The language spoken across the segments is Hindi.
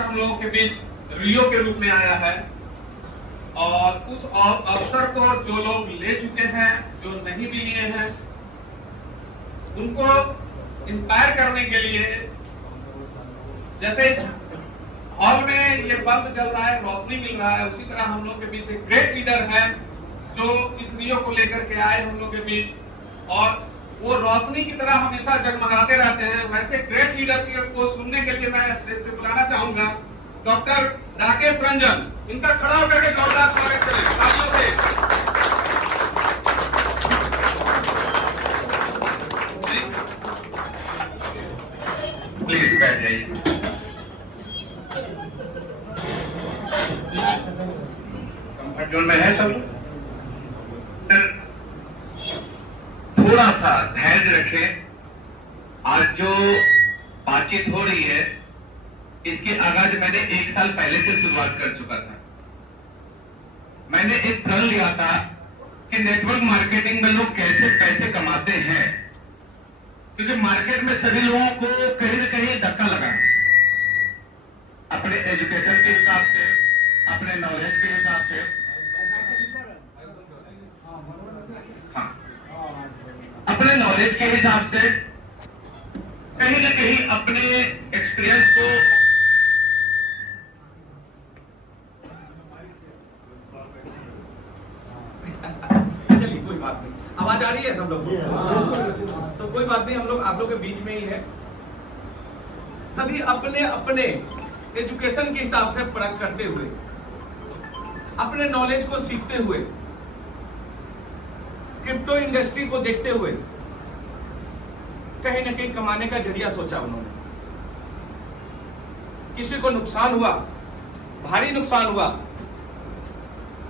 अवसर हम लोगों के बीच रियो के रूप में आया है और उस अवसर को जो लोग ले चुके हैं, जो नहीं भी लिए हैं, उनको इंस्पायर करने के लिए, जैसे इस हॉल में ये बल्ब जल रहा है, रोशनी मिल रहा है, उसी तरह हम लोग के बीच एक ग्रेट लीडर है जो इस रियो को लेकर के आए हम लोग के बीच और वो रोशनी की तरह हमेशा जगमगाते रहते हैं। वैसे ग्रेट लीडर को सुनने के लिए मैं स्टेज पे बुलाना चाहूंगा डॉक्टर राकेश रंजन। इनका खड़ा होकर के जोरदार स्वागत करें तालियों से। प्लीज बैठ जाइए। कंफर्ट जोन में है सब सर। थोड़ा सा धैर्य रखें। आज जो बातचीत हो रही है इसके आगाज मैंने 1 साल पहले से शुरुआत कर चुका था। मैंने एक प्रण लिया था कि नेटवर्क मार्केटिंग में लोग कैसे पैसे कमाते हैं, क्योंकि मार्केट में सभी लोगों को कहीं ना कहीं धक्का लगा है अपने एजुकेशन के हिसाब से, अपने नॉलेज के हिसाब से। हाँ, अपने नॉलेज के हिसाब से कहीं ना कहीं अपने एक्सपीरियंस को चलिए कोई बात नहीं, आवाज आ रही है सब लोग को? तो कोई बात नहीं, हम लोग आप लोग के बीच में ही है। सभी अपने अपने एजुकेशन के हिसाब से परख करते हुए, अपने नॉलेज को सीखते हुए, क्रिप्टो इंडस्ट्री को देखते हुए कहीं ना कहीं कमाने का जरिया सोचा उन्होंने। किसी को नुकसान हुआ, भारी नुकसान हुआ,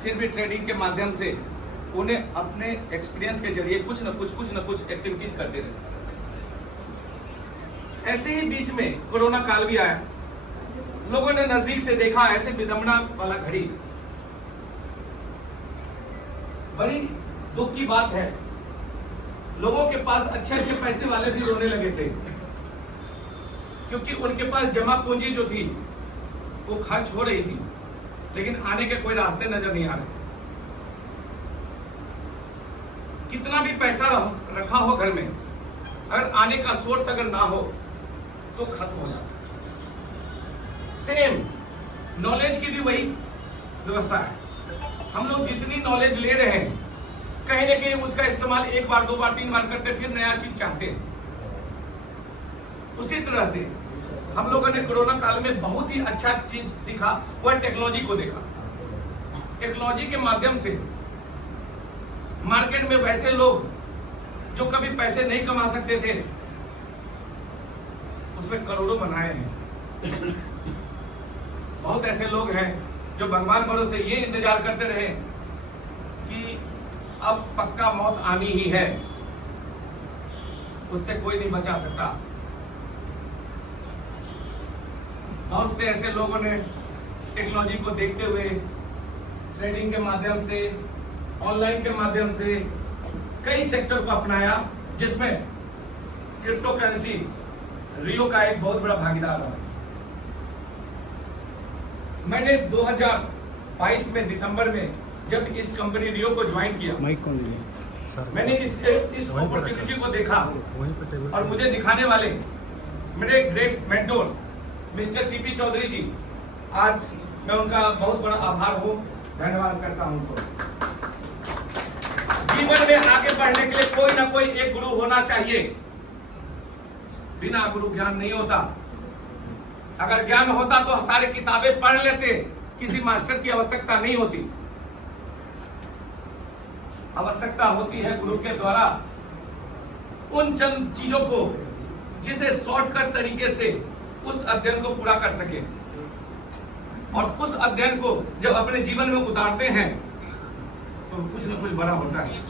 फिर भी ट्रेडिंग के माध्यम से उन्हें अपने एक्सपीरियंस के जरिए कुछ न कुछ एक्टिविटीज करते रहे। ऐसे ही बीच में कोरोना काल भी आया, लोगों ने नजदीक से देखा ऐसे विडंबना वाला घड़ी। बड़ी दुख की बात है, लोगों के पास अच्छे अच्छे पैसे वाले भी रोने लगे थे, क्योंकि उनके पास जमा पूंजी जो थी वो खर्च हो रही थी, लेकिन आने के कोई रास्ते नजर नहीं आ रहे। कितना भी पैसा रखा हो घर में, अगर आने का सोर्स अगर ना हो तो खत्म हो जाता। सेम नॉलेज की भी वही व्यवस्था है। हम लोग जितनी नॉलेज ले रहे हैं, कहीं ना कहीं उसका इस्तेमाल 1 बार 2 बार 3 बार करते, फिर नया चीज चाहते हैं। उसी तरह से हम लोगों ने कोरोना काल में बहुत ही अच्छा चीज सीखा, वह टेक्नोलॉजी को देखा। टेक्नोलॉजी के माध्यम से मार्केट में वैसे लोग जो कभी पैसे नहीं कमा सकते थे, उसमें करोड़ों बनाए हैं। बहुत ऐसे लोग हैं जो भगवान भरोसे ये इंतजार करते रहे कि अब पक्का मौत आनी ही है, उससे कोई नहीं बचा सकता। बहुत से ऐसे लोगों ने टेक्नोलॉजी को देखते हुए ट्रेडिंग के माध्यम से, ऑनलाइन के माध्यम से कई सेक्टर को अपनाया, जिसमें क्रिप्टो करेंसी रियो का एक बहुत बड़ा भागीदार रहा। मैंने 2022 में दिसंबर में जब इस कंपनी रियो को ज्वाइन किया, मैंने इस अपॉर्चुनिटी को देखा और मुझे दिखाने वाले मेरे great mentor mister TP Chaudhary ji, आज मैं उनका बहुत बड़ा आभार हूँ, धन्यवाद करता हूँ उनको। जीवन में आगे बढ़ने के लिए कोई ना कोई एक गुरु होना चाहिए। बिना गुरु ज्ञान नहीं होता। अगर ज्ञान होता तो सारी किताबें पढ़ लेते, किसी मास्टर की आवश्यकता नहीं होती। आवश्यकता होती है गुरु के द्वारा उन चंद चीजों को जिसे शॉर्टकट तरीके से उस अध्ययन को पूरा कर सके, और उस अध्ययन को जब अपने जीवन में उतारते हैं तो कुछ न कुछ बड़ा होता है।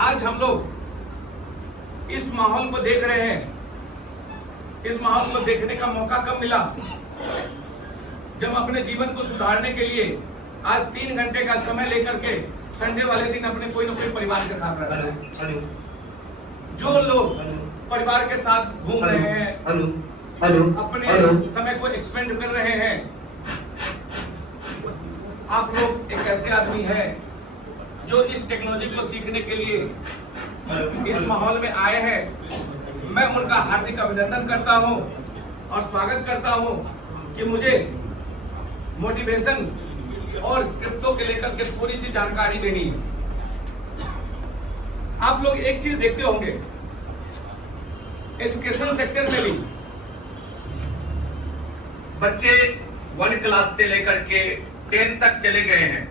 आज हम लोग इस माहौल को देख रहे हैं। इस माहौल को देखने का मौका कब मिला? जब अपने जीवन को सुधारने के लिए आज 3 घंटे का समय लेकर के संडे वाले दिन अपने कोई न कोई परिवार के साथ रहते हैं। जो लोग परिवार के साथ घूम रहे हैं, अपने समय को एक्सपेंड कर रहे हैं। आप लोग एक ऐसे आदमी हैं जो इस टेक्नोलॉजी को सीखने के लिए इस माहौल में आए हैं। मैं उनका हार्दिक अभिनंदन करता हूं और स्वागत करता हूं कि मुझे मोटिवेशन और क्रिप्टो के लेकर के थोड़ी सी जानकारी देनी है। आप लोग एक चीज देखते होंगे, एजुकेशन सेक्टर में भी बच्चे 1 क्लास से लेकर के 10 तक चले गए हैं,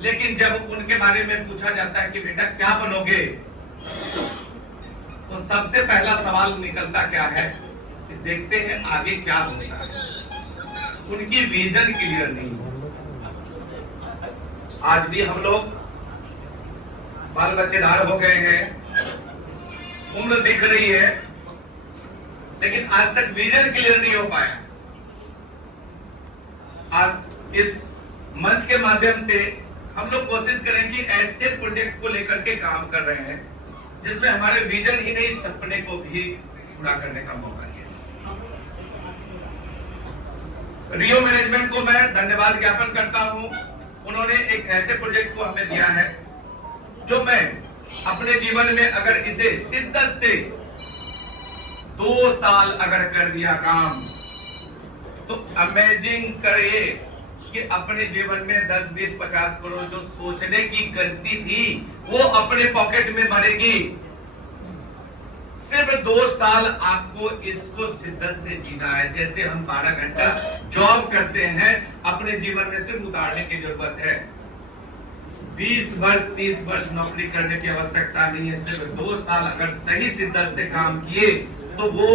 लेकिन जब उनके बारे में पूछा जाता है कि बेटा क्या बनोगे, तो सबसे पहला सवाल निकलता क्या है कि देखते हैं आगे क्या होता है। उनकी विजन क्लियर नहीं है। आज भी हम लोग बाल बच्चेदार हो गए हैं, उम्र दिख रही है, लेकिन आज तक विजन क्लियर नहीं हो पाया। आज इस मंच के माध्यम से हम लोग कोशिश करें कि ऐसे प्रोजेक्ट को लेकर के काम कर रहे हैं जिसमें हमारे विजन ही नहीं, सपने को भी पूरा करने का मौका दिया। रियो मैनेजमेंट को मैं धन्यवाद ज्ञापन करता हूं। उन्होंने एक ऐसे प्रोजेक्ट को हमें दिया है जो मैं अपने जीवन में अगर इसे शिद्दत से 2 साल अगर कर दिया काम, तो अमेजिंग करिए कि अपने जीवन में 10, 20, 50 करोड़ जो सोचने की गलती थी वो अपने पॉकेट में भरेगी। सिर्फ 2 साल आपको इसको शिद्दत से जीना है। जैसे हम 12 घंटा जॉब करते हैं, अपने जीवन में सिर्फ उतारने की जरूरत है। 20 वर्ष 30 वर्ष नौकरी करने की आवश्यकता नहीं है। सिर्फ 2 साल अगर सही शिद्दत से काम किए तो वो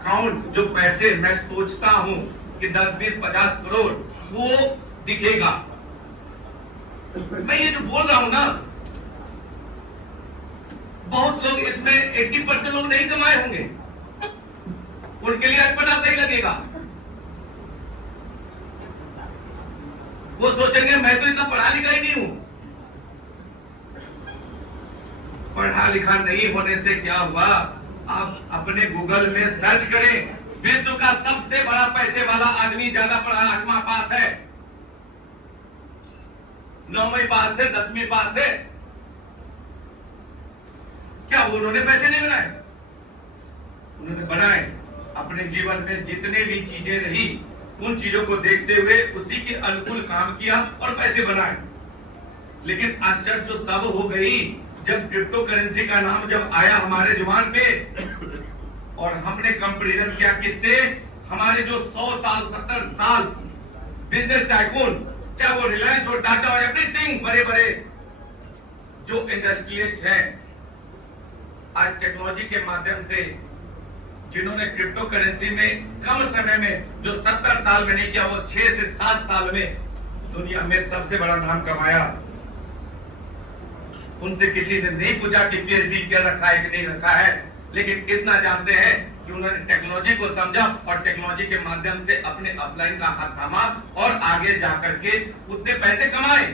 काउंट, जो पैसे मैं सोचता हूं कि 10, 20, 50 करोड़ वो दिखेगा। मैं ये जो बोल रहा हूं ना, बहुत लोग इसमें 80% लोग नहीं कमाए होंगे, उनके लिए अटपटा सही लगेगा। वो सोचेंगे मैं तो इतना पढ़ा लिखा ही नहीं हूं। पढ़ा लिखा नहीं होने से क्या हुआ, आप अपने गूगल में सर्च करें, विश्व का सबसे बड़ा पैसे वाला आदमी ज्यादा पढ़ा, 8वां पास है, 9वीं पास है, 10वीं पास है। क्या उन्होंने पैसे नहीं बनाए? उन्होंने बनाए। अपने जीवन में जितने भी चीजें रही उन चीजों को देखते हुए उसी के अनुकूल काम किया और पैसे बनाए। लेकिन आश्चर्य जो तब हो गई जब क्रिप्टो करेंसी का नाम जब आया हमारे जुबान पे और हमने कंपैरिजन किया किससे, हमारे जो 100 साल 70 साल बिजनेस टाइकून, चाहे वो रिलायंस और टाटा और एवरीथिंग, बड़े बड़े जो इंडस्ट्रियलिस्ट हैं, आज टेक्नोलॉजी के माध्यम से जिन्होंने क्रिप्टो करेंसी में कम समय में जो 70 साल में नहीं किया, वो 6 से 7 साल में दुनिया में सबसे बड़ा नाम कमाया। उनसे किसी ने नहीं पूछा कि पीएचडी क्या रखा है कि नहीं रखा है, लेकिन इतना जानते हैं कि उन्होंने टेक्नोलॉजी को समझा और टेक्नोलॉजी के माध्यम से अपने अपलाइन का हाथ थामा और आगे जाकर के उतने पैसे कमाए।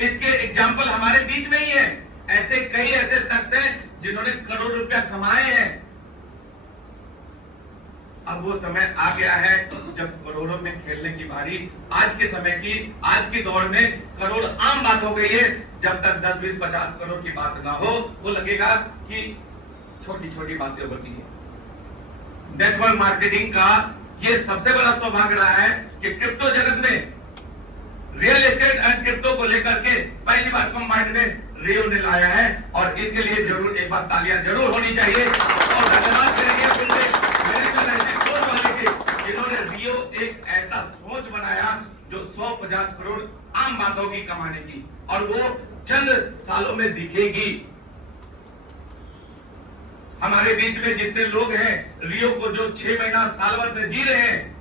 इसके एग्जाम्पल हमारे बीच में ही है। ऐसे कई ऐसे शख्स हैं जिन्होंने करोड़ रुपया कमाए हैं। अब वो समय आ गया है जब करोड़ों में खेलने की बारी, आज के समय की, आज के दौर में करोड़ आम बात हो गई है। जब तक 10, 20, 50 करोड़ की बात ना हो, वो लगेगा कि छोटी छोटी बातें होती है। नेटवर्क मार्केटिंग का ये सबसे बड़ा सौभाग्य रहा है कि क्रिप्टो जगत में रियल एस्टेट एंड क्रिप्टो को लेकर के पहली बार कंबाइंड में रियो ने लाया है और इनके लिए जरूर एक बार तालियां जरूर होनी चाहिए और धन्यवाद करेंगे मेरे जो ऐसे सोच वाले थे जिन्होंने रियो एक ऐसा सोच बनाया जो 150 करोड़ आम बात होगी कमाने की और वो चंद सालों में दिखेगी। हमारे बीच में जितने लोग हैं रियो को जो 6 महीना साल भर से जी रहे हैं,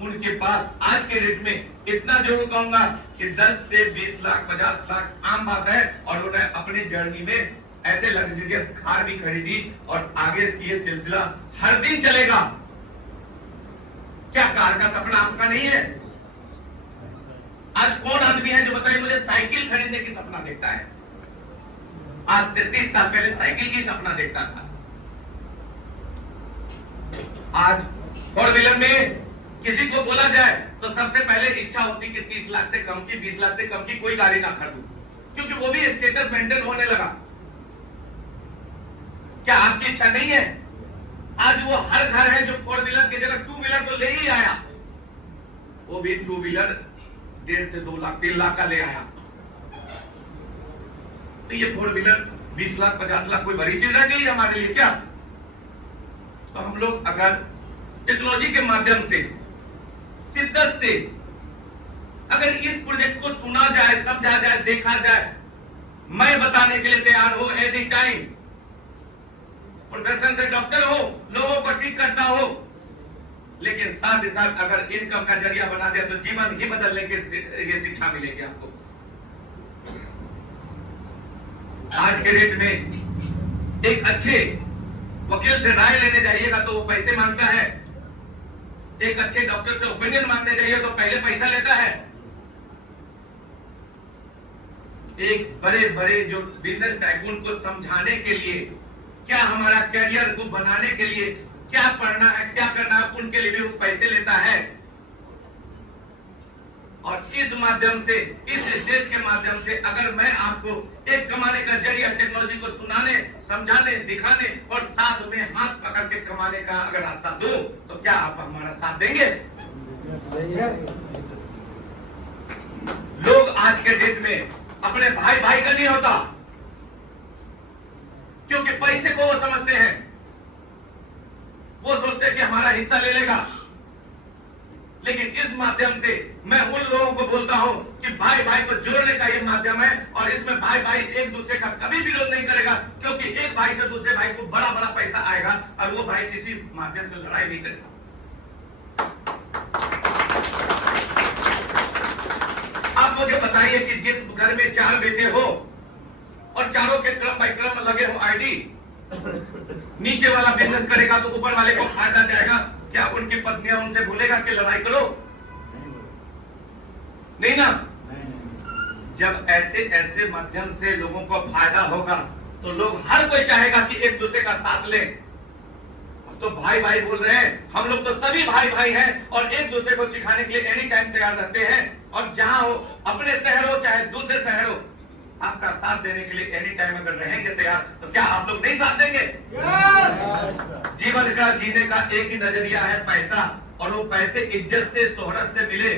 उनके पास आज के रेट में इतना जरूर कहूंगा कि 10 से 20 लाख 50 लाख आम बात है और उन्होंने अपनी जर्नी में ऐसे लग्जरियस कार भी खरीदी और आगे ये सिलसिला हर दिन चलेगा। क्या कार का सपना आपका नहीं है? आज कौन आदमी है जो बताइए मुझे साइकिल खरीदने की सपना देखता है? आज से 30 साल पहले साइकिल की सपना देखता था। आज फोर व्हीलर में किसी को बोला जाए तो सबसे पहले इच्छा होती कि 30 लाख से कम की, 20 लाख से कम की कोई गाड़ी ना खरीदूं, क्योंकि वो भी स्टेटस मेंटेन होने लगा। क्या आपकी इच्छा नहीं है? आज वो हर घर है जो फोर व्हीलर की जगह टू व्हीलर तो ले ही आया, वो भी टू व्हीलर 1.5 से 2 लाख 3 लाख का ले आया। तो ये फोर व्हीलर 20 लाख 50 लाख कोई बड़ी चीज रह गई हमारे लिए क्या? तो हम लोग अगर टेक्नोलॉजी के माध्यम से शिद्दत से अगर इस प्रोजेक्ट को सुना जाए, समझा जाए, देखा जाए, मैं बताने के लिए तैयार हूं एनी टाइम। प्रोफेशन से डॉक्टर हो, लोगों को ठीक करता हो, लेकिन साथ ही साथ अगर इनकम का जरिया बना दिया तो जीवन ही बदलने की ये शिक्षा मिलेगी आपको। आज के डेट में एक अच्छे वकील से राय लेने जाइएगा तो वो पैसे मांगता है, एक अच्छे डॉक्टर से ओपिनियन मांगने जाइए तो पहले पैसा लेता है। एक बड़े बड़े जो बिजनेस टाइकून को समझाने के लिए, क्या हमारा करियर को बनाने के लिए क्या पढ़ना है, क्या करना है, उनके लिए भी वो पैसे लेता है। और इस माध्यम से, इस स्टेज के माध्यम से अगर मैं आपको एक कमाने का जरिया टेक्नोलॉजी को सुनाने, समझाने, दिखाने और साथ में हाथ पकड़ के कमाने का अगर रास्ता दूं तो क्या आप हमारा साथ देंगे? लोग आज के डेट में अपने भाई भाई का नहीं होता, क्योंकि पैसे को वो समझते हैं, वो सोचते हैं कि हमारा हिस्सा ले लेगा। लेकिन इस माध्यम से मैं उन लोगों को बोलता हूं कि भाई भाई को जोड़ने का ये माध्यम है, और इसमें भाई भाई एक दूसरे का कभी विरोध नहीं करेगा, क्योंकि एक भाई से दूसरे भाई को बड़ा बड़ा पैसा आएगा और वो भाई किसी माध्यम से लड़ाई नहीं करेगा। आप मुझे बताइए कि जिस घर में 4 बेटे हो और चारों के क्रम बाय क्रम लगे हो आईडी, नीचे वाला बिजनेस करेगा तो ऊपर वाले को फायदा जाएगा, क्या उनकी पत्नियां उनसे भूलेगा कि लड़ाई करो? नहीं ना। जब ऐसे ऐसे माध्यम से लोगों को फायदा होगा तो लोग हर कोई चाहेगा कि एक दूसरे का साथ ले। तो भाई भाई बोल रहे हैं, हम लोग तो सभी भाई भाई हैं और एक दूसरे को सिखाने के लिए एनी टाइम तैयार रहते हैं। और जहां हो, अपने शहर हो चाहे दूसरे शहर हो, आपका साथ देने के लिए एनी टाइम अगर रहेंगे तैयार, तो क्या आप लोग नहीं साथ देंगे? जीवन का जीने का एक ही नजरिया है पैसा, और वो पैसे इज्जत से, शोहरत से मिले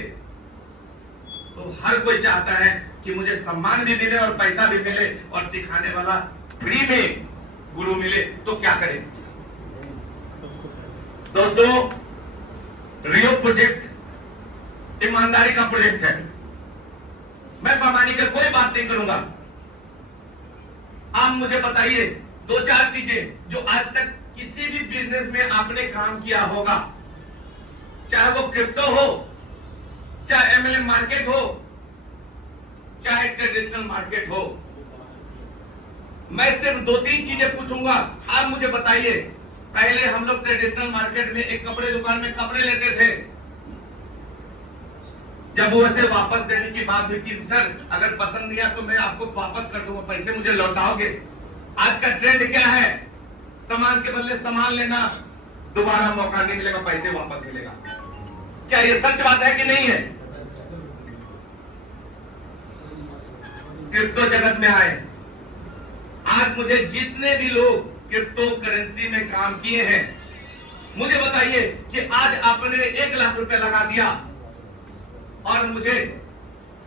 तो हर कोई चाहता है कि मुझे सम्मान भी मिले और पैसा भी मिले और सिखाने वाला फ्री में गुरु मिले। तो क्या करें दोस्तों? रियो प्रोजेक्ट ईमानदारी का प्रोजेक्ट है। मैं बेईमानी की कोई बात नहीं करूंगा। आप मुझे बताइए 2-4 चीजें जो आज तक किसी भी बिजनेस में आपने काम किया होगा, चाहे वो क्रिप्टो हो, चाहे एमएलएम मार्केट हो, चाहे ट्रेडिशनल मार्केट हो। मैं सिर्फ 2-3 चीजें पूछूंगा, आप मुझे बताइए। पहले हम लोग ट्रेडिशनल मार्केट में एक कपड़े दुकान में कपड़े लेते थे, जब वो ऐसे वापस देने की बात हुई कि सर अगर पसंद नहीं आया तो मैं आपको वापस कर दूंगा, पैसे मुझे लौटाओगे। आज का ट्रेंड क्या है? सामान के बदले सामान लेना, दोबारा मौका नहीं मिलेगा, पैसे वापस मिलेगा। क्या ये सच बात है कि नहीं है? क्रिप्टो जगत में आए, आज मुझे जितने भी लोग क्रिप्टो करेंसी में काम किए हैं, मुझे बताइए कि आज आपने 1 लाख रुपए लगा दिया और मुझे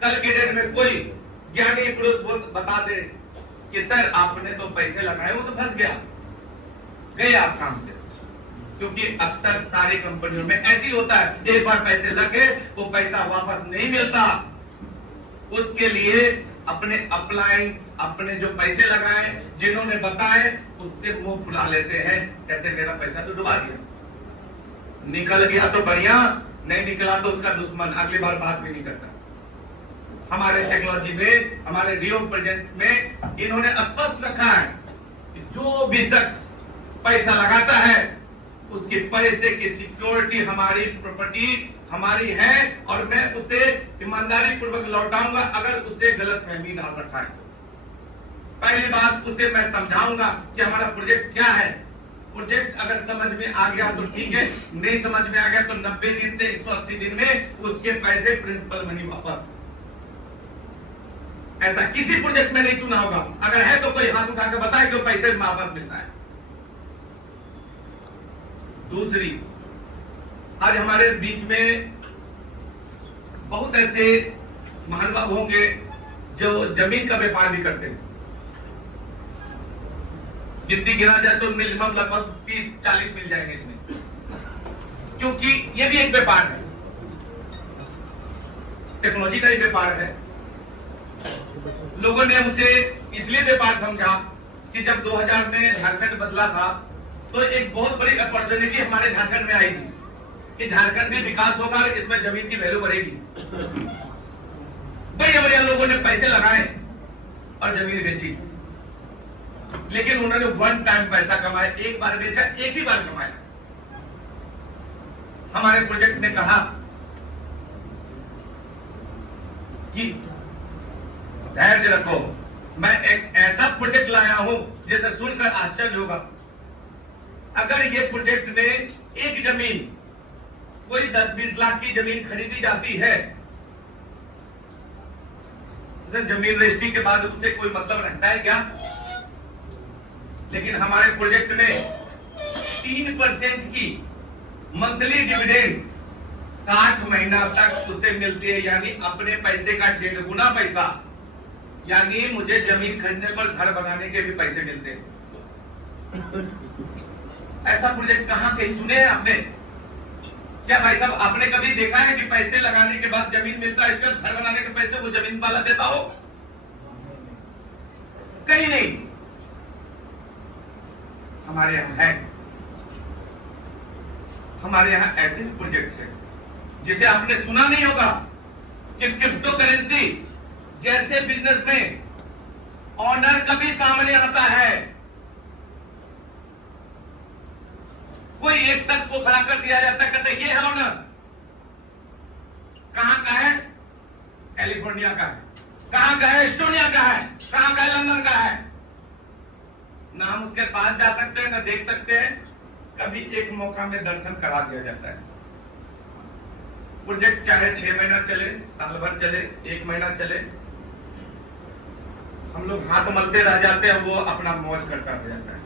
कल के डेट में कोई ज्ञानी पुरुष बता दे कि सर आपने तो पैसे लगाए, वो तो फंस गया, गए आप काम से। क्योंकि अक्सर सारी कंपनियों में ऐसी होता है, एक बार पैसे लग गए वो पैसा वापस नहीं मिलता। उसके लिए अपने अपलाइन, अपने जो पैसे लगाए, जिन्होंने बताए, उससे मुंह फुला लेते हैं, कहते मेरा पैसा तो डुबा दिया, निकल गया तो बढ़िया, नहीं निकला तो उसका दुश्मन, अगली बार बात भी नहीं करता। हमारे टेक्नोलॉजी में, हमारे रियो प्रोजेक्ट में इन्होंने स्पष्ट रखा है कि जो भी शख्स पैसा लगाता है उसके पैसे की सिक्योरिटी हमारी प्रॉपर्टी हमारी है, और मैं उसे ईमानदारी पूर्वक लौटाऊंगा अगर उसे गलतफहमी डाल रखा है। पहली बात, उसे मैं समझाऊंगा कि हमारा प्रोजेक्ट क्या है, प्रोजेक्ट अगर समझ में आ गया तो ठीक है, नहीं समझ में आ गया तो 90 दिन से 180 दिन में उसके पैसे प्रिंसिपल मनी वापस। ऐसा किसी प्रोजेक्ट में नहीं सुना होगा, अगर है तो कोई हाथ उठा के बताए कि पैसे वापस मिलता है। दूसरी, आज हमारे बीच में बहुत ऐसे महानुभाव होंगे जो जमीन का व्यापार भी करते हैं। जितनी गिना जाए तो मिनिमम लगभग 30-40 मिल जाएंगे इसमें, क्योंकि ये भी एक व्यापार है, टेक्नोलॉजी का ही व्यापार है। लोगों ने उसे इसलिए व्यापार समझा कि जब 2000 में झारखंड बदला था तो एक बहुत बड़ी अपॉर्चुनिटी हमारे झारखंड में आई थी कि झारखंड में विकास होगा और इसमें जमीन की वैल्यू बढ़ेगी। बढ़िया लोगों ने पैसे लगाए और जमीन बेची, लेकिन उन्होंने वन टाइम पैसा कमाया, एक बार बेचा, एक ही बार कमाया। हमारे प्रोजेक्ट ने कहा कि धैर्य रखो, मैं एक ऐसा प्रोजेक्ट लाया हूं जिसे सुनकर आश्चर्य होगा। अगर ये प्रोजेक्ट में एक जमीन कोई 10-20 लाख की जमीन खरीदी जाती है, जमीन रजिस्ट्री के बाद उससे कोई मतलब रहता है क्या? लेकिन हमारे प्रोजेक्ट में 3% की मंथली डिविडेंड 60 महीना तक उसे मिलती है, यानी अपने पैसे का 1.5 गुना पैसा, यानी मुझे जमीन खरीदने पर घर बनाने के भी पैसे मिलते हैं। ऐसा प्रोजेक्ट कहां कहीं सुने हैं आपने? क्या भाई साहब आपने कभी देखा है कि पैसे लगाने के बाद जमीन मिलता है, इसका घर बनाने के पैसे वो जमीन वाला देता हो? कहीं नहीं। हमारे यहां है, हमारे यहां ऐसे भी प्रोजेक्ट है जिसे आपने सुना नहीं होगा कि क्रिप्टो करेंसी जैसे बिजनेस में ऑनर कभी सामने आता है, कोई एक शख्स को खड़ा कर दिया जाता है, कहते ये है ऑनर। कहां का है? कैलिफोर्निया का है। कहां का है? एस्टोनिया का है। कहां का है? लंदन का है। ना हम उसके पास जा सकते हैं, ना देख सकते हैं। कभी एक मौका में दर्शन करा दिया जाता है। प्रोजेक्ट चाहे 6 महीना चले, साल भर चले, 1 महीना चले, हम लोग हाथ मलते रह जाते हैं, वो अपना मौज करता रह जाता है,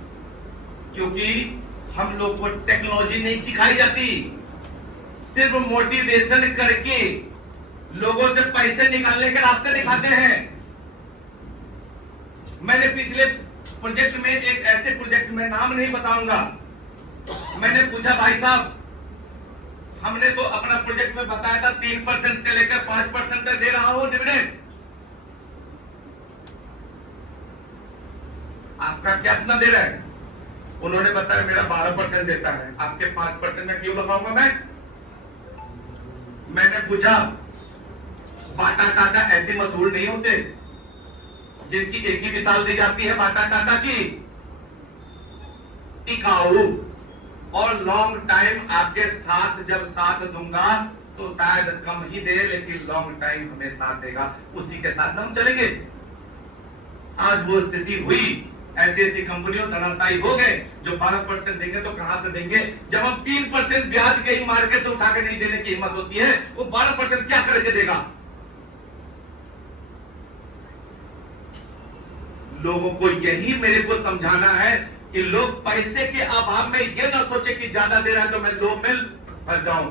क्योंकि हम लोग को टेक्नोलॉजी नहीं सिखाई जाती। सिर्फ मोटिवेशन करके लोगों से पैसे निकालने के रास्ते दिखाते हैं। मैंने पिछले प्रोजेक्ट में, एक ऐसे प्रोजेक्ट में नाम नहीं बताऊंगा, मैंने पूछा भाई साहब, हमने तो अपना प्रोजेक्ट में बताया था 3% से लेकर 5% तक दे रहा हूं डिविडेंड, आपका क्या कितना दे रहा है? उन्होंने बताया मेरा 12% देता है, आपके 5% में क्यों लगाऊंगा मैं? मैंने पूछा बाटा टाटा ऐसे मशहूर नहीं होते जिनकी एक ही मिसाल दी जाती है बाटा टाटा की, टिकाऊ और लॉन्ग टाइम। आपके साथ जब साथ दूंगा तो शायद कम ही दे, लेकिन लॉन्ग टाइम हमें साथ देगा, उसी के साथ हम चलेंगे। आज वो स्थिति हुई, ऐसी ऐसी कंपनियों धनाशायी हो गए जो 12% देंगे तो कहां से देंगे, जब हम 3% ब्याज कहीं मार्केट से उठा के नहीं देने की हिम्मत होती है, वो 12% क्या करके देगा? लोगों को यही मेरे को समझाना है कि लोग पैसे के अभाव में ये ना सोचे कि ज्यादा दे रहा है तो मैं लोभ में फंस जाऊं।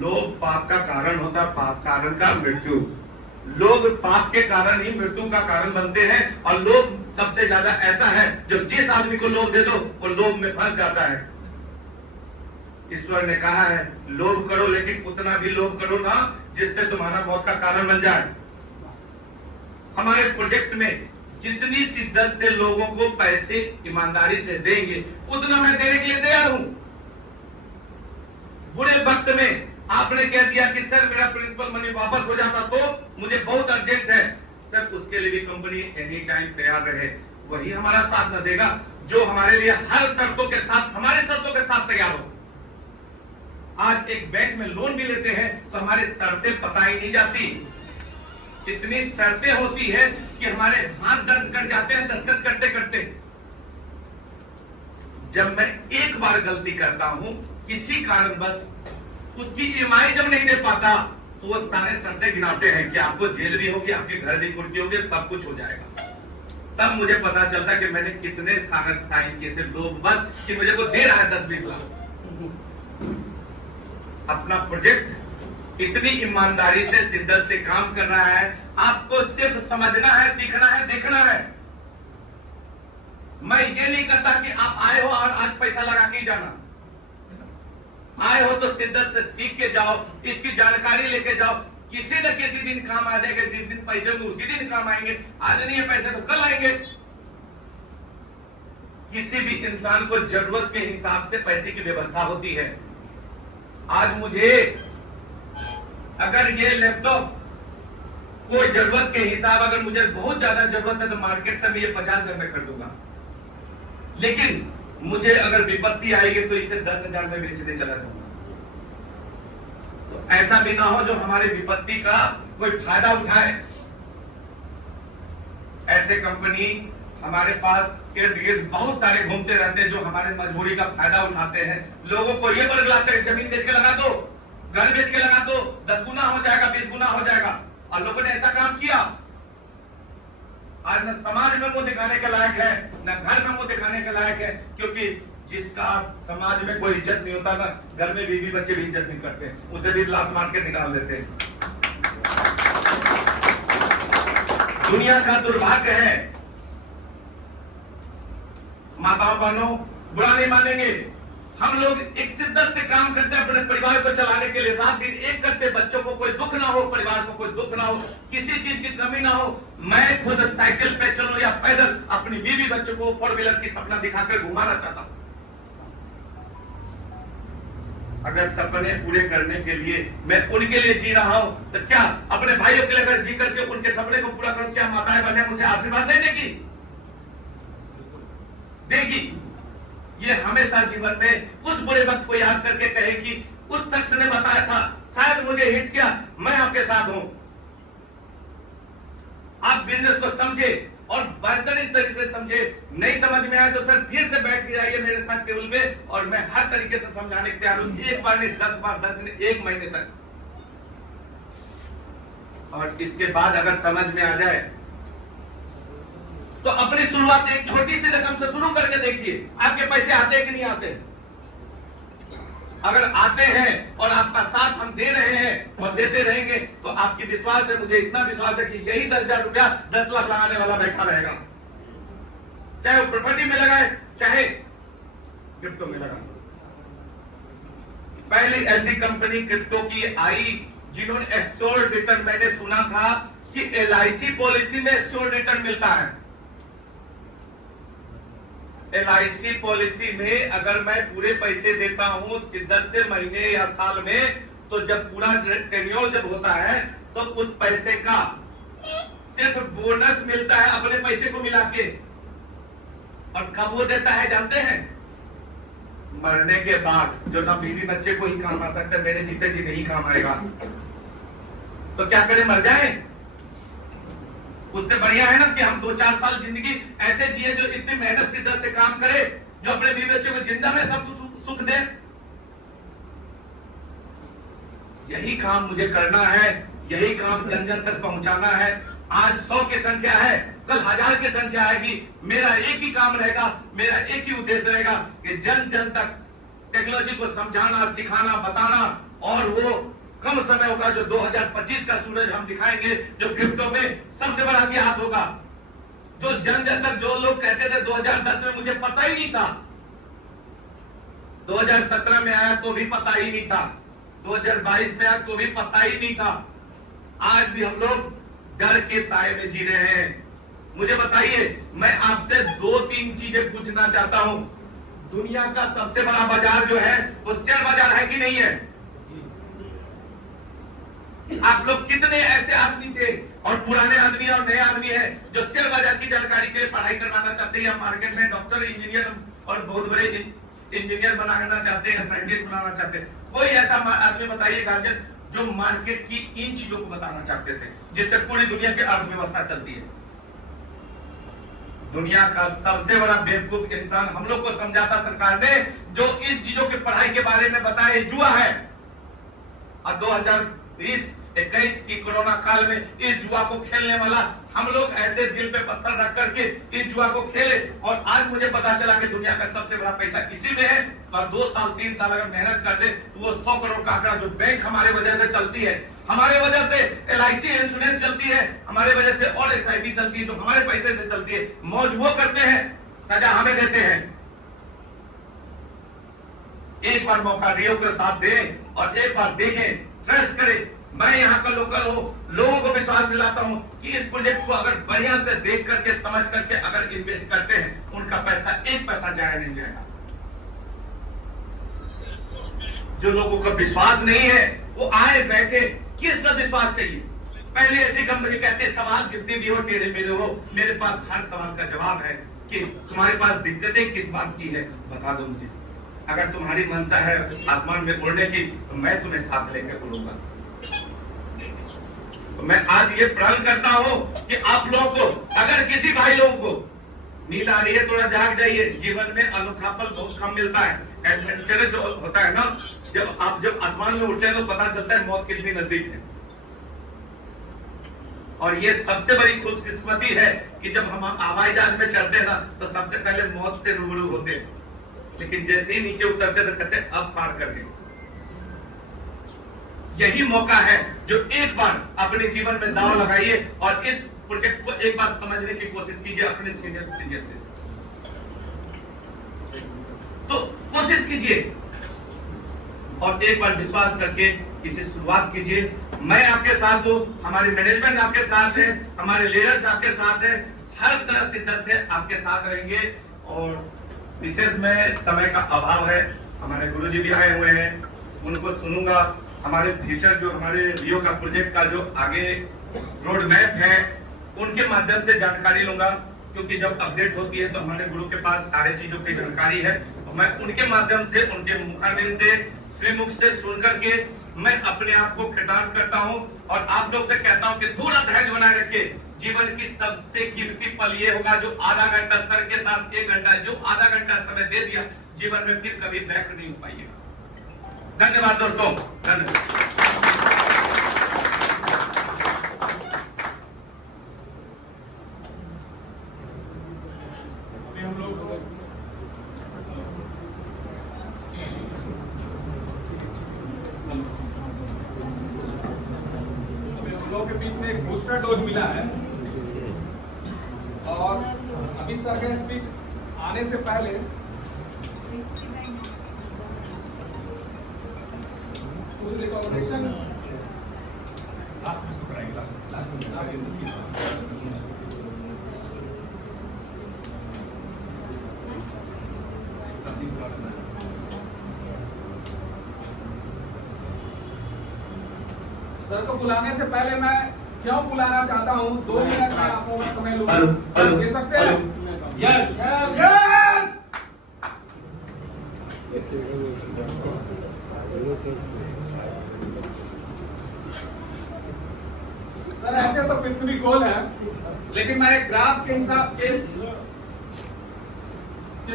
लोभ पाप का कारण होता है, पाप कारण का मृत्यु। लोग पाप के कारण ही मृत्यु का कारण बनते हैं, और लोभ सबसे ज्यादा ऐसा है जो जिस आदमी को लोभ दे दो वो लोभ में फंस जाता है। ईश्वर ने कहा है लोभ करो, लेकिन उतना भी लोभ करो ना जिससे तुम्हारा मौत का कारण बन जाए। हमारे प्रोजेक्ट में जितनी शिद्दत से लोगों को पैसे ईमानदारी से देंगे, उतना मैं देने के लिए तैयार हूं। बुरे वक्त में आपने कह दिया कि सर मेरा प्रिंसिपल मनी वापस हो जाता तो मुझे बहुत अर्जेंट है, सर उसके लिए भी कंपनी एनी टाइम तैयार रहे। वही हमारा साथ न देगा जो हमारे लिए हर शर्तों के साथ, हमारे शर्तों के साथ तैयार हो। आज एक बैंक में लोन भी लेते हैं तो हमारी शर्तें पता ही नहीं जाती। इतनी शर्तें होती है कि हमारे हाथ दर्द कर जाते हैं दस्तखत करते करते। जब मैं एक बार गलती करता हूं किसी कारणवश, उसकी ईएमआई जब नहीं दे पाता, तो वो सारे शर्तें गिनाते हैं कि आपको जेल भी होगी, आपके घर भी कुर्की होगी, सब कुछ हो जाएगा। तब मुझे पता चलता कि मैंने कितने कागज साइन किए थे, लोग बस कि मुझे को दे रहा है 10-20 लाख। अपना प्रोजेक्ट इतनी ईमानदारी से, शिद्दत से काम कर रहा है। आपको सिर्फ समझना है, सीखना है, देखना है। मैं ये नहीं कहता कि आप आए हो और आज पैसा लगा के जाना। आए हो तो शिद्दत से सीख के जाओ, इसकी जानकारी लेके जाओ। किसी न किसी दिन काम आ जाएगा। जिस दिन पैसे होंगे उसी दिन काम आएंगे। आज नहीं है पैसे तो कल आएंगे। किसी भी इंसान को जरूरत के हिसाब से पैसे की व्यवस्था होती है। आज मुझे अगर ये लैपटॉप कोई जरूरत के हिसाब, अगर मुझे बहुत ज्यादा जरूरत है तो मार्केट से मैं ये 50,000 में खरीदूंगा। लेकिन मुझे अगर विपत्ति आएगी तो इसे 10,000 में बेचने चला जाऊंगा। तो ऐसा भी ना हो जो हमारे विपत्ति का कोई फायदा उठाए। ऐसे कंपनी हमारे पास इर्द गिर्द बहुत सारे घूमते रहते हैं जो हमारे मजबूरी का फायदा उठाते हैं। लोगों को ये बरगलाते हैं, जमीन बेच के लगा दो, घर बेच के लगा दो, 10 गुना हो जाएगा, 20 गुना हो जाएगा। और लोगों ने ऐसा काम किया। आज न समाज में मुंह दिखाने के लायक है, न घर में मुंह दिखाने के लायक है। क्योंकि जिसका समाज में कोई इज्जत नहीं होता, ना घर में बीवी बच्चे भी इज्जत नहीं करते, उसे भी लात मार के निकाल देते हैं। दुनिया का दुर्भाग्य है। माताओं बहनों, बुरा नहीं मानेंगे, हम लोग एक शिद्दत से काम करते हैं अपने परिवार को चलाने के लिए। रात दिन एक करते, बच्चों को कोई दुख ना हो, परिवार को कोई दुख ना हो, किसी चीज की कमी ना हो। मैं खुद साइकिल पे चलूं या पैदल अपनी बीवी बच्चों को 4 व्हीलर की सपना दिखाकर घुमाना चाहता हूं। अगर सपने पूरे करने के लिए मैं उनके लिए जी रहा हूं, तो क्या अपने भाइयों के लिए अगर जी करके उनके सपने को पूरा करूं, क्या माताएं बहनें मुझे आशीर्वाद दे देगी? ये हमेशा जीवन में उस बुरे वक्त को याद करके कहेगी, उस शख्स ने बताया था, शायद मुझे हिट किया, मैं आपके साथ हूं। आप बिजनेस को समझे और बेहतरीन तरीके से समझे। नहीं समझ में आए तो सर फिर से बैठ के जाइए मेरे साथ टेबल पे, और मैं हर तरीके से समझाने के तैयार हूं। एक बार नहीं, 10 बार, 10 दिन, 1 महीने तक। और इसके बाद अगर समझ में आ जाए तो अपनी शुरुआत एक छोटी सी रकम से शुरू करके देखिए, आपके पैसे आते हैं कि नहीं आते। अगर आते हैं और आपका साथ हम दे रहे हैं और देते रहेंगे, तो आपकी विश्वास है, मुझे इतना विश्वास है कि यही 10,000 रुपया 10 लाख लगाने वाला बैठा रहेगा। चाहे वो प्रॉपर्टी में लगाए, चाहे क्रिप्टो में लगाए। पहली ऐसी कंपनी क्रिप्टो की आई जिन्होंने एश्योर्ड रिटर्न, मैंने सुना था कि LIC पॉलिसी में एश्योर्ड रिटर्न मिलता है। LIC पॉलिसी में अगर मैं पूरे पैसे देता हूं शिद्दत से महीने या साल में, तो जब पूरा टेन्योर जब होता है तो उस पैसे का सिर्फ बोनस मिलता है अपने पैसे को मिला के। और कब वो देता है जानते हैं? मरने के बाद, जो सब बीवी बच्चे को ही काम आ सकता है, मेरे जीते जी नहीं काम आएगा। तो क्या करें, मर जाए? उससे बढ़िया है ना कि हम 2-4 साल जिंदगी ऐसे जिए जो इतनी मेहनत शिद्दत से काम करे, जो अपने बीवी बच्चों को जिंदा में सब कुछ सुख दे। यही काम मुझे करना है, यही काम जन जन तक पहुंचाना है। आज 100 की संख्या है, कल 1000 की संख्या आएगी। मेरा एक ही काम रहेगा, मेरा एक ही उद्देश्य रहेगा कि जन जन तक टेक्नोलॉजी को समझाना, सिखाना, बताना। और वो कम समय होगा जो 2025 का सूरज हम दिखाएंगे, जो क्रिप्टो में सबसे बड़ा इतिहास होगा। जो जन जन तक, जो लोग कहते थे 2010 में मुझे पता ही नहीं था, 2017 में आया तो भी पता ही नहीं था, 2022 में आया तो भी पता ही नहीं था। आज भी हम लोग डर के साए में जी रहे हैं। मुझे बताइए, मैं आपसे 2-3 चीजें पूछना चाहता हूं। दुनिया का सबसे बड़ा बाजार जो है वो शेयर बाजार है कि नहीं है? आप लोग कितने ऐसे आदमी थे, और पुराने आदमी और नए आदमी है, जो शेयर बाजार की जानकारी के लिए पढ़ाई करवाना चाहते हैं, या मार्केट में डॉक्टर, इंजीनियर और बहुत बड़े इंजीनियर बनाना चाहते हैं, साइंटिस्ट बनाना चाहते हैं? कोई ऐसा आदमी बताइए गार्जियन जो मार्केट की इन चीजों को बताना चाहते थे, जिससे पूरी दुनिया की अर्थव्यवस्था चलती है। दुनिया का सबसे बड़ा बेवकूफ इंसान हम लोग को समझाता सरकार ने, जो इन चीजों की पढ़ाई के बारे में बताया जुआ है। और 2020-21 की कोरोना काल में इस जुआ को खेलने वाला हम लोग ऐसे दिल पे पत्थर रख करके इस जुआ को खेले, और आज मुझे पता चला कि दुनिया का सबसे बड़ा पैसा इसी में है। और 2 साल 3 साल अगर मेहनत कर दे तो वो 100 करोड़ का आंकड़ा, जो बैंक हमारे वजह से चलती है, हमारे वजह से LIC इंश्योरेंस चलती है, हमारे वजह से और SIP चलती है, जो हमारे पैसे से चलती है, मौज वो करते हैं, सजा हमें देते हैं। एक बार मौका रियो के साथ दें और एक बार देखें, ट्रस्ट करें। मैं यहाँ का लोकल हूँ, लोगों को विश्वास दिलाता हूँ कि इस प्रोजेक्ट को अगर बढ़िया से देख करके समझ करके अगर इन्वेस्ट करते हैं, उनका पैसा एक पैसा जाया नहीं जाएगा। जो लोगों का विश्वास नहीं है वो आए बैठे, किसका विश्वास चाहिए? पहले ऐसी कंपनी कहते सवाल जितने भी हो टेढ़े मेढ़े हो, मेरे पास हर सवाल का जवाब है कि तुम्हारे पास दिक्कतें किस बात की है बता दो मुझे। अगर तुम्हारी मनसा है आसमान में उड़ने की तो मैं तुम्हें साथ लेकर उड़ूंगा। तो मैं आज ये प्रण करता हूं कि आप लोगों को, अगर किसी भाई लोगों को नींद आ रही है, थोड़ा जाग जाइए। जीवन में अनोखा पल बहुत कम मिलता है। एडवेंचर जो होता है ना, जब आसमान में उठते हैं तो पता चलता है मौत कितनी नजदीक है। और ये सबसे बड़ी खुशकिस्मती है कि जब हम हवाई जहाज में चढ़ते हैं ना, तो सबसे पहले मौत से रूबरू होते हैं, लेकिन जैसे ही नीचे उतरते तो कहते अब पार कर गए। यही मौका है जो एक बार अपने जीवन में दांव लगाइए और इस प्रोजेक्ट को एक बार समझने की कोशिश कीजिए अपने सीनियर से। तो कोशिश कीजिए और एक बार विश्वास करके इसे शुरुआत कीजिए। मैं आपके साथ हूं, हमारी मैनेजमेंट आपके साथ है, हमारे लीडर्स आपके साथ है, हर तरह से आपके साथ रहेंगे। और विशेष में समय का अभाव है, हमारे गुरुजी भी आए हुए हैं, उनको सुनूंगा। हमारे फ्यूचर जो हमारे रियो का प्रोजेक्ट का जो आगे रोड मैप है, उनके माध्यम से जानकारी लूंगा, क्योंकि जब अपडेट होती है तो हमारे गुरु के पास सारे चीजों की जानकारी है। तो मैं उनके माध्यम से, उनके मुखारबिंद से, श्रीमुख से सुन करके मैं अपने आप को खिताब करता हूं और आप लोग से कहता हूं कि थोड़ा धैर्य बनाए रखिए। जीवन की सबसे कीमती पल ये होगा जो आधा घंटा सर के साथ 1 घंटा, जो आधा घंटा समय दे दिया, जीवन में फिर कभी बैक नहीं हो पाइएगा। धन्यवाद दोस्तों, धन्यवाद। के बीच में एक बूस्टर डोज मिला है और अभी सर के स्पीच आने से पहले कुछ रिकॉग्निशन सर को बुलाने से पहले मैं क्यों बुलाना चाहता हूं, 2 मिनट में आपको मैं समय लूंगा। दे सकते हैं? Yes yes. सर ऐसे तो पृथ्वी गोल है, लेकिन मैं एक ग्राफ के हिसाब के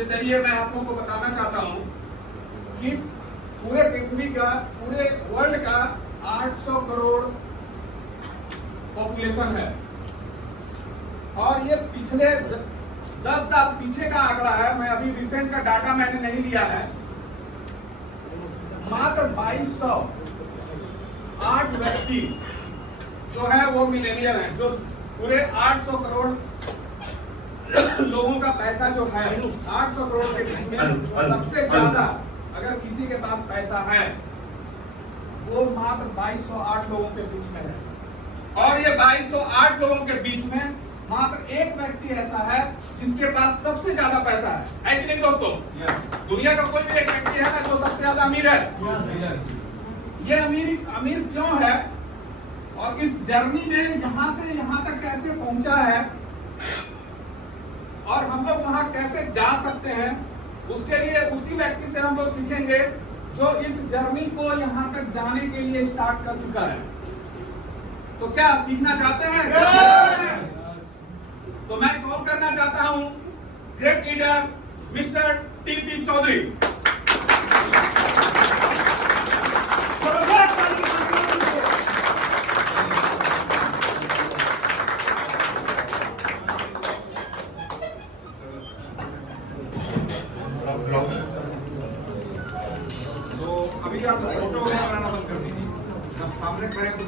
जरिए मैं आप लोगों को बताना चाहता हूं कि पूरे पृथ्वी का, पूरे वर्ल्ड का 800 करोड़ पॉपुलेशन है और ये पिछले 10 साल पीछे का आंकड़ा है। मैं अभी रिसेंट का डाटा मैंने नहीं लिया है। मात्र 2208 व्यक्ति जो है वो मिलेनियर हैं, जो पूरे 800 करोड़ लोगों का पैसा जो है, 800 करोड़ के बीच में सबसे ज्यादा अगर किसी के पास पैसा है वो मात्र 2208 लोगों के बीच में है। और ये 2208 लोगों के बीच में मात्र एक व्यक्ति ऐसा है जिसके पास सबसे ज्यादा पैसा है कि नहीं दोस्तों? दुनिया का कोई भी एक व्यक्ति है ना जो सबसे ज्यादा अमीर है। ये अमीर क्यों है और इस जर्नी में यहां से यहां तक कैसे पहुंचा है और हम लोग वहां कैसे जा सकते हैं, उसके लिए उसी व्यक्ति से हम लोग सीखेंगे जो इस जर्नी को यहां तक जाने के लिए स्टार्ट कर चुका है। तो क्या सीखना चाहते हैं? तो मैं कॉल करना चाहता हूं great leader mister TP Chaudhary. तो अभी आप फोटो बनाना बंद कर दीजिए, सब सामने खड़े हैं तो